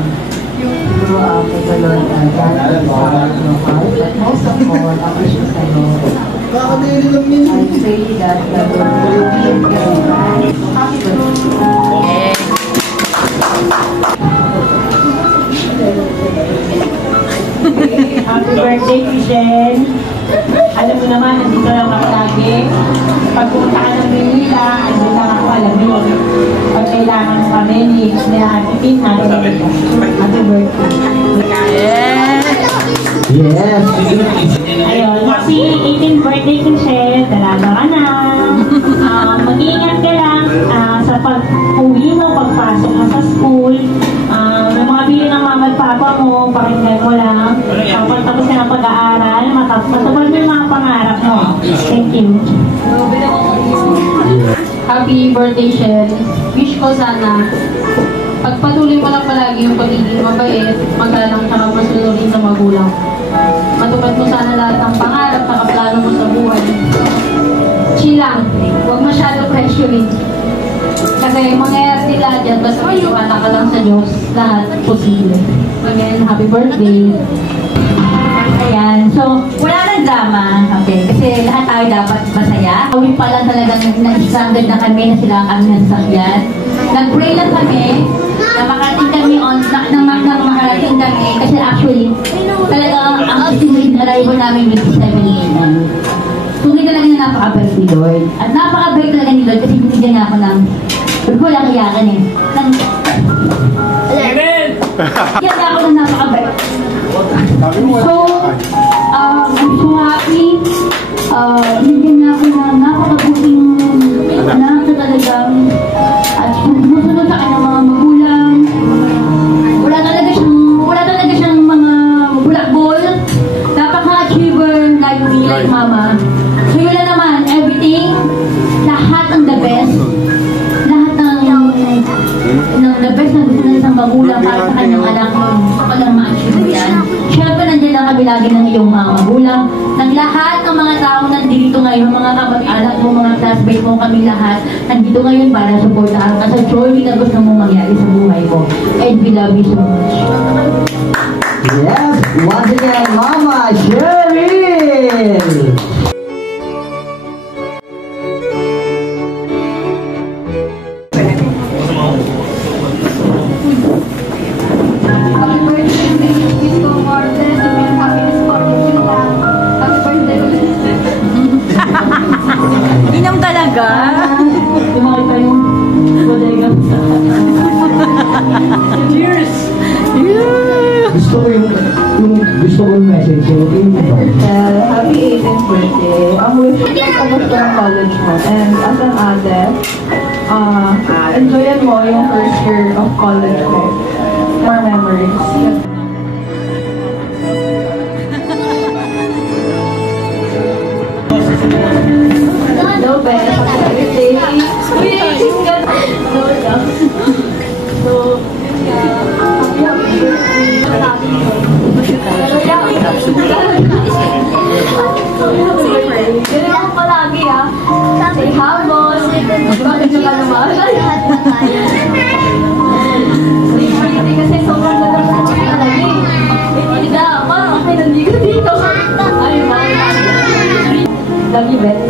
siguro kay the Lord God sa your heart. But most of all, I wish ko sa'yo, I pray that the Lord will be in your life. Happy birthday. Happy birthday, Christian. Alam mo naman, nandito lang ako lagi. Pag pumunta ka ng Manila, andito lang ako, alam mo yun. Pag kailangan mo kami ni Ate Pin, Happy birthday. Yes! Ayun, happy 18th birthday, Christian. Dalaga ka na. Mag-iingat ka lang sa pag-uwi mo, pagpasok mo sa school. May mga bili ng mama at papa mo, pakinggan mo lang. Kapag tapos ka ng pag-aaral, matapos mo yung mga pangarap mo. Thank you. Happy birthday, Shen. Wish ko sana pagpatuloy mo lang palagi yung pagiging mabait, magalang, saka masunurin sa magulang. Matupad mo sana lahat ng pangarap, nakaplano mo sa buhay. Chill lang. Huwag masyado pressuring. Kasi mangyayari nila dyan, basta maniwala ka lang sa Diyos, lahat posible. Again, happy birthday. Ayan, so wala nang drama, okay? Kasi lahat tayo dapat masaya. Kami pa lang talagang nag-standard na kami na sila ang aming nasakyan. Nag-pray lang kami na makarating kami makarating kami kasi actually talagang ang estimated arrival namin with 7 a.m. Tunay talaga na napakabait ni Lord. At napakabait talaga ni Lord kasi binigyan niya ako ng wala kayakan eh. Amen! Kaya ako na napakabait. So, I'm so happy. Binigyan niya ako ng napakabuting anak na talagang at sumusunod sa kanyang mga magulang. Wala talaga siyang mga bulakbol. Napaka-achiever like me, like mama. So yun lang naman, everything, lahat ang the best. Lahat ng the best na gusto na isang magulang para sa kanyang anak mo. Gusto ko lang ma-achieve yan. Siyempre, nandiyan lang kami lagi ng iyong mga magulang. Ng lahat ng mga tao nandito ngayon, mga kamag-anak mo, mga classmates mo, kami lahat, nandito ngayon para supportahan ka sa journey na gusto mong mangyari sa buhay mo. And we love you so much. Yes! Once again, Mama Cheryl! Inom talaga? Tumakit pa yung bodega sa cheers! Gusto ko yung message yung Happy 18th birthday. Ang wish ko tapos ko ng college mo. And as an adult, enjoyan mo yung first year of college mo. More memories. No best. Happy birthday. Ganyan ko lagi say habol. Bakit nyo ka naman? Kasi sobrang ganda sa kanya lagi. Hindi ako, okay nandito dito. Ay, love you, Beth.